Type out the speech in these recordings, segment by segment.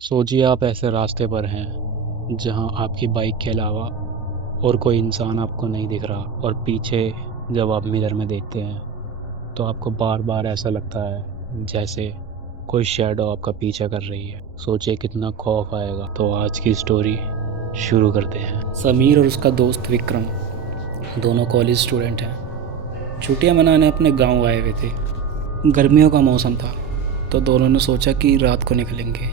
सोचिए आप ऐसे रास्ते पर हैं जहां आपकी बाइक के अलावा और कोई इंसान आपको नहीं दिख रहा, और पीछे जब आप मिरर में देखते हैं तो आपको बार बार ऐसा लगता है जैसे कोई शैडो आपका पीछा कर रही है। सोचिए कितना खौफ आएगा। तो आज की स्टोरी शुरू करते हैं। समीर और उसका दोस्त विक्रम दोनों कॉलेज स्टूडेंट हैं। छुट्टियां मनाने अपने गांव आए हुए थे। गर्मियों का मौसम था तो दोनों ने सोचा कि रात को निकलेंगे।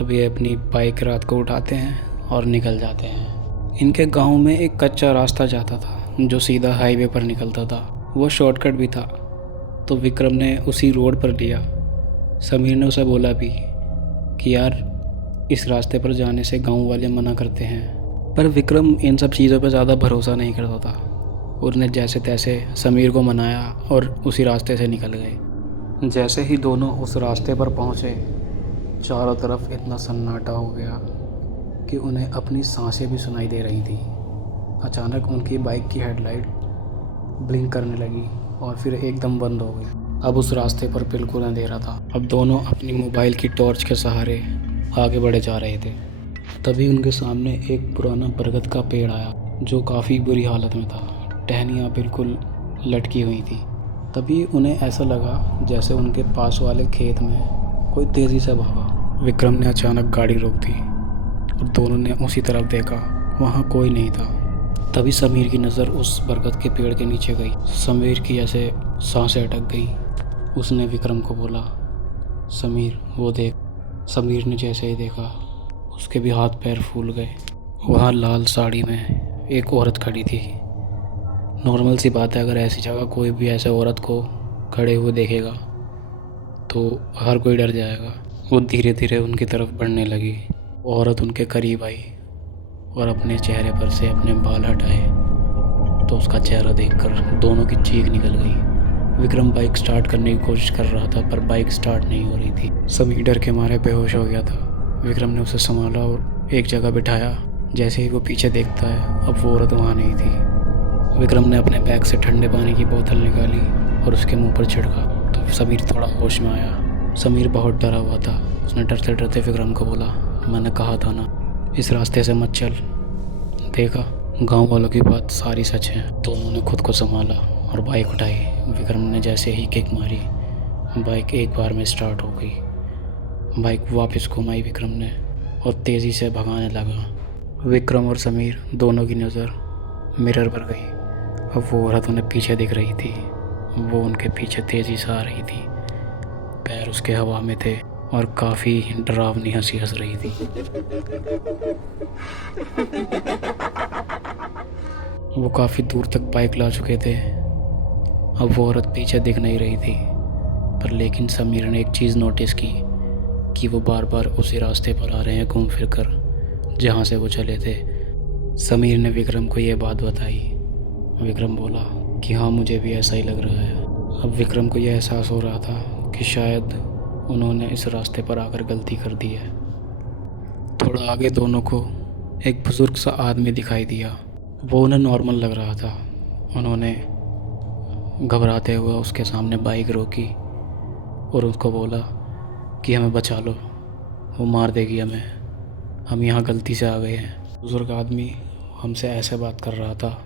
अब ये अपनी बाइक रात को उठाते हैं और निकल जाते हैं। इनके गांव में एक कच्चा रास्ता जाता था जो सीधा हाईवे पर निकलता था। वो शॉर्टकट भी था तो विक्रम ने उसी रोड पर लिया। समीर ने उसे बोला भी कि यार, इस रास्ते पर जाने से गांव वाले मना करते हैं। पर विक्रम इन सब चीज़ों पर ज़्यादा भरोसा नहीं करता था। उसने जैसे तैसे समीर को मनाया और उसी रास्ते से निकल गए। जैसे ही दोनों उस रास्ते पर पहुँचे, चारों तरफ इतना सन्नाटा हो गया कि उन्हें अपनी सांसें भी सुनाई दे रही थी। अचानक उनकी बाइक की हेडलाइट ब्लिंक करने लगी और फिर एकदम बंद हो गई। अब उस रास्ते पर बिल्कुल अंधेरा था। अब दोनों अपनी मोबाइल की टॉर्च के सहारे आगे बढ़े जा रहे थे। तभी उनके सामने एक पुराना बरगद का पेड़ आया जो काफ़ी बुरी हालत में था। टहनियाँ बिल्कुल लटकी हुई थी। तभी उन्हें ऐसा लगा जैसे उनके पास वाले खेत में कोई तेज़ी से भागा। विक्रम ने अचानक गाड़ी रोक दी और दोनों ने उसी तरफ देखा। वहाँ कोई नहीं था। तभी समीर की नज़र उस बरगद के पेड़ के नीचे गई। समीर की ऐसे सांसें अटक गई। उसने विक्रम को बोला, समीर वो देख। समीर ने जैसे ही देखा, उसके भी हाथ पैर फूल गए। वहाँ लाल साड़ी में एक औरत खड़ी थी। नॉर्मल सी बात है, अगर ऐसी जगह कोई भी ऐसे औरत को खड़े हुए देखेगा तो हर कोई डर जाएगा। वो धीरे धीरे उनकी तरफ बढ़ने लगी। औरत उनके करीब आई और अपने चेहरे पर से अपने बाल हटाए तो उसका चेहरा देखकर दोनों की चीख निकल गई। विक्रम बाइक स्टार्ट करने की कोशिश कर रहा था पर बाइक स्टार्ट नहीं हो रही थी। समीर डर के मारे बेहोश हो गया था। विक्रम ने उसे संभाला और एक जगह बिठाया। जैसे ही वो पीछे देखता है, अब वो औरत वहाँ नहीं थी। विक्रम ने अपने बैग से ठंडे पानी की बोतल निकाली और उसके मुंह पर छिड़का तो समीर थोड़ा होश में आया। समीर बहुत डरा हुआ था। उसने डरते डरते विक्रम को बोला, मैंने कहा था ना, इस रास्ते से मत चल। देखा, गांव वालों की बात सारी सच है। दोनों ने खुद को संभाला और बाइक उठाई। विक्रम ने जैसे ही किक मारी, बाइक एक बार में स्टार्ट हो गई। बाइक वापस घुमाई विक्रम ने और तेज़ी से भगाने लगा। विक्रम और समीर दोनों की नज़र मिरर पर गई। अब वो औरत उन्हें पीछे दिख रही थी। वो उनके पीछे तेज़ी से आ रही थी। पैर उसके हवा में थे और काफ़ी डरावनी हंसी हंस रही थी। वो काफ़ी दूर तक बाइक ला चुके थे। अब वो औरत पीछे दिख नहीं रही थी। पर लेकिन समीर ने एक चीज़ नोटिस की कि वो बार बार उसी रास्ते पर आ रहे हैं घूम फिर कर जहाँ से वो चले थे। समीर ने विक्रम को ये बात बताई। विक्रम बोला कि हाँ, मुझे भी ऐसा ही लग रहा है। अब विक्रम को यह एहसास हो रहा था कि शायद उन्होंने इस रास्ते पर आकर गलती कर दी है। थोड़ा आगे दोनों को एक बुज़ुर्ग सा आदमी दिखाई दिया। वो उन्हें नॉर्मल लग रहा था। उन्होंने घबराते हुए उसके सामने बाइक रोकी और उसको बोला कि हमें बचा लो, वो मार देगी हमें, हम यहाँ गलती से आ गए हैं। बुज़ुर्ग आदमी हमसे ऐसे बात कर रहा था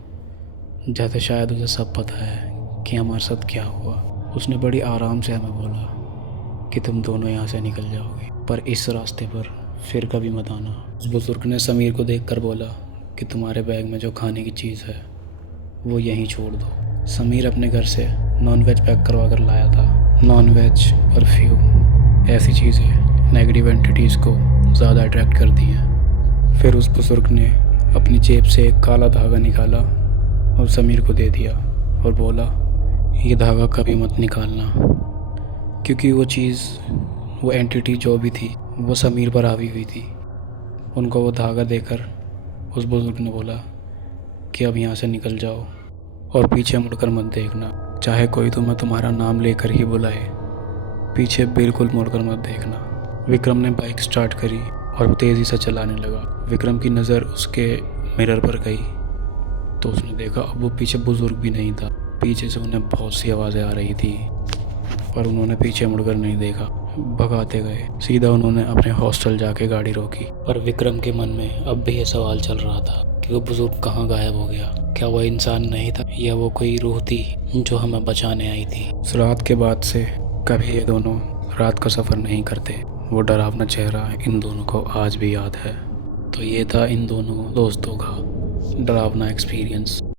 जैसे शायद उसे सब पता है कि हमारे साथ क्या हुआ। उसने बड़ी आराम से हमें बोला कि तुम दोनों यहाँ से निकल जाओगे, पर इस रास्ते पर फिर कभी मत आना। उस बुज़ुर्ग ने समीर को देखकर बोला कि तुम्हारे बैग में जो खाने की चीज़ है वो यहीं छोड़ दो। समीर अपने घर से नॉनवेज पैक करवा कर लाया था। नॉनवेज, परफ्यूम, ऐसी चीज़ें नेगेटिव एंटिटीज़ को ज़्यादा अट्रैक्ट करती हैं। फिर उस बुज़ुर्ग ने अपनी जेब से एक काला धागा निकाला और समीर को दे दिया और बोला, ये धागा कभी मत निकालना, क्योंकि वो चीज़, वो एंटिटी जो भी थी वो समीर पर हावी हुई थी। उनको वो धागा देकर उस बुज़ुर्ग ने बोला कि अब यहाँ से निकल जाओ और पीछे मुड़कर मत देखना। चाहे कोई तुम्हारा नाम लेकर ही बुलाए, पीछे बिल्कुल मुड़कर मत देखना। विक्रम ने बाइक स्टार्ट करी और तेज़ी से चलाने लगा। विक्रम की नज़र उसके मिरर पर गई तो उसने देखा अब वो पीछे बुज़ुर्ग भी नहीं था। पीछे से उन्हें बहुत सी आवाज़ें आ रही थी पर उन्होंने पीछे मुड़कर नहीं देखा। भगाते गए। सीधा उन्होंने अपने हॉस्टल जाके गाड़ी रोकी। पर विक्रम के मन में अब भी ये सवाल चल रहा था कि वो बुजुर्ग कहाँ गायब हो गया। क्या वो इंसान नहीं था या वो कोई रूह थी जो हमें बचाने आई थी। उस रात के बाद से कभी ये दोनों रात का सफ़र नहीं करते। वो डरावना चेहरा इन दोनों को आज भी याद है। तो ये था इन दोनों दोस्तों का डरावना एक्सपीरियंस।